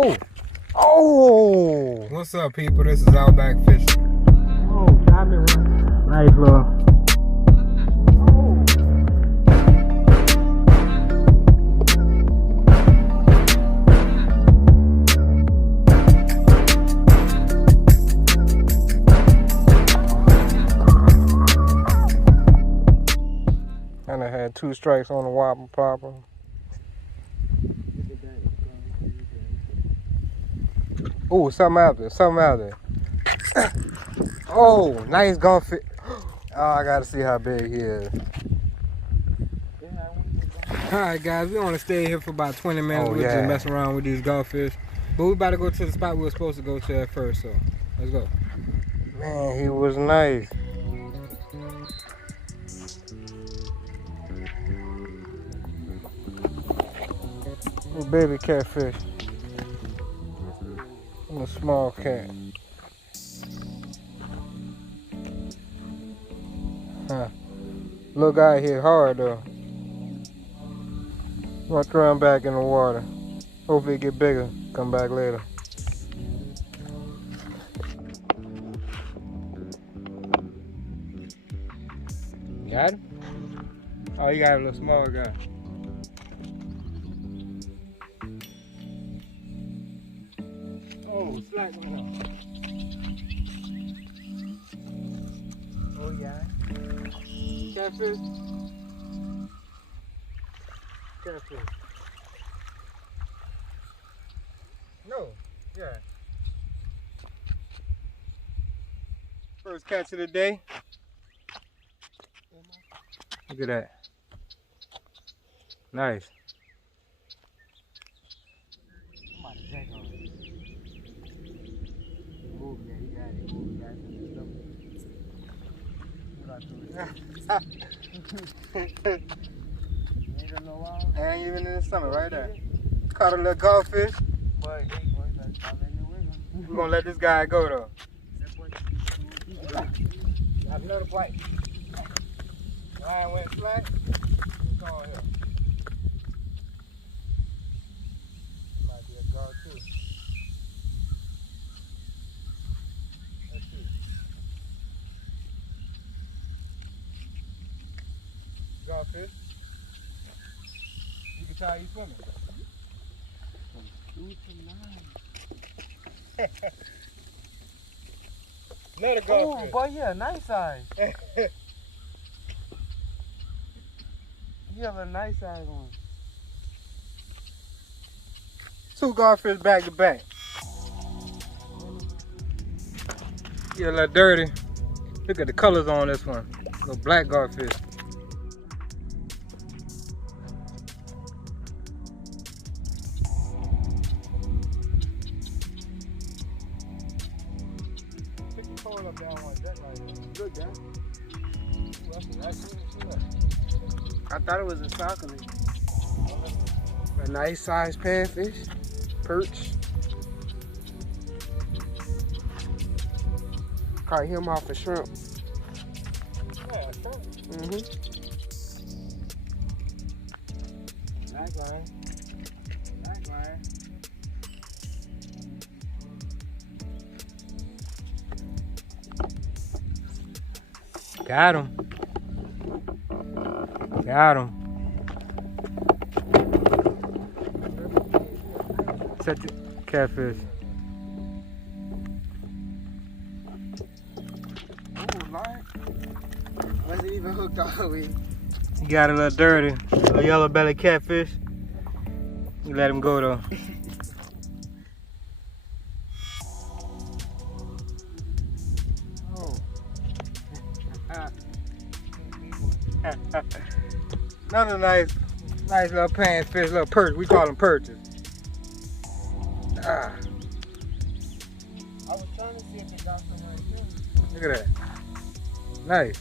Oh! Oh! What's up, people? This is Outback fishing. Oh, got me right. Nice little. And I had 2 strikes on the whopper popper. Oh, something out there, something out there. Oh, nice golf fit. Oh, I gotta see how big he is. Alright guys, we want to stay here for about 20 minutes. We'll just mess around with these golf fish. But we about to go to the spot we were supposed to go to at first, so let's go. Man, he was nice. Little baby catfish. And a small cat. Huh. Little guy hit hard though. Want to throw him back in the water. Hopefully it get bigger. Come back later. Got him? Oh, you got a little small guy. Oh, slack one up. Oh, yeah. Catfish. Catfish. No, yeah. First catch of the day. Look at that. Nice. Ain't even in the summer, right there. Caught a little golf fish. We're gonna let this guy go though. Got another bite. Line went flat. What's going here? Might be a guard too. Let's see. Goldfish. You can tell you swimming. From 2 to 9. Another goldfish. Oh, boy, yeah, nice size. You have a nice size one. 2 goldfish back to back. Get a little dirty. Look at the colors on this one. Little black goldfish. Up down like that right there. Good guy. I thought it was a suckling. A nice sized panfish, perch. Caught him off a shrimp. Yeah, shrimp. Black line. Black line. Got him. Got him. Set the catfish. Oh, line. Wasn't even hooked all the way. He got a little dirty. A yellow belly catfish. You let him go though. Another nice little panfish, little perch. We call them perches. Ah. I was trying to see if it got somewhere too. Look at that. Nice.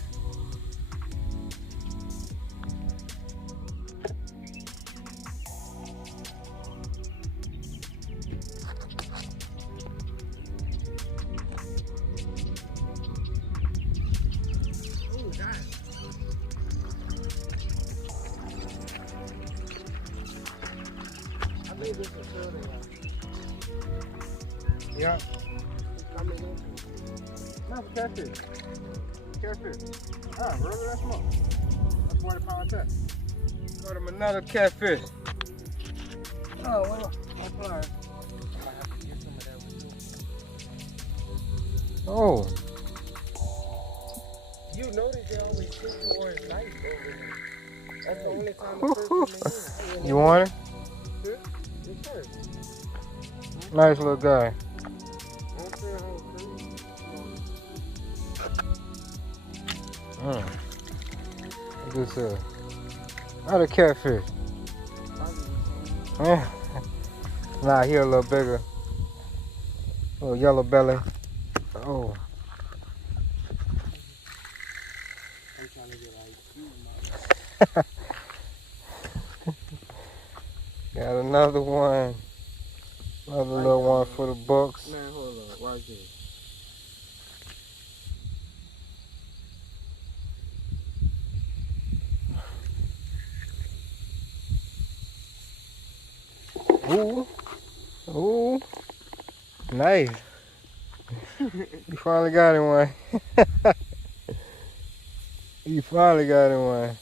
I believe this is still there. Yeah. No, catfish. Catfish. Ah, really? That's small. That's 40 pound test. Got him another catfish. Oh, well, I'm flying. I might have to get some of that with you. Oh. You notice they always sit towards light over there. That's the only time the person You want it? Yes, sir. Nice little guy. This not a catfish. Nah, he a little bigger. Little yellow belly. Oh. I'm trying to get like Got another one. Another little one for the books. Man, hold on. Watch this. Ooh. Ooh. Nice. You finally got him one. You finally got him one.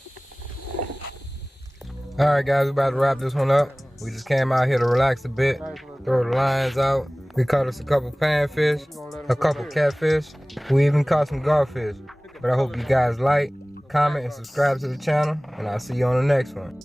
Alright guys, we're about to wrap this one up. We just came out here to relax a bit, throw the lines out. We caught us a couple panfish, a couple catfish. We even caught some garfish. But I hope you guys like, comment, and subscribe to the channel, and I'll see you on the next one.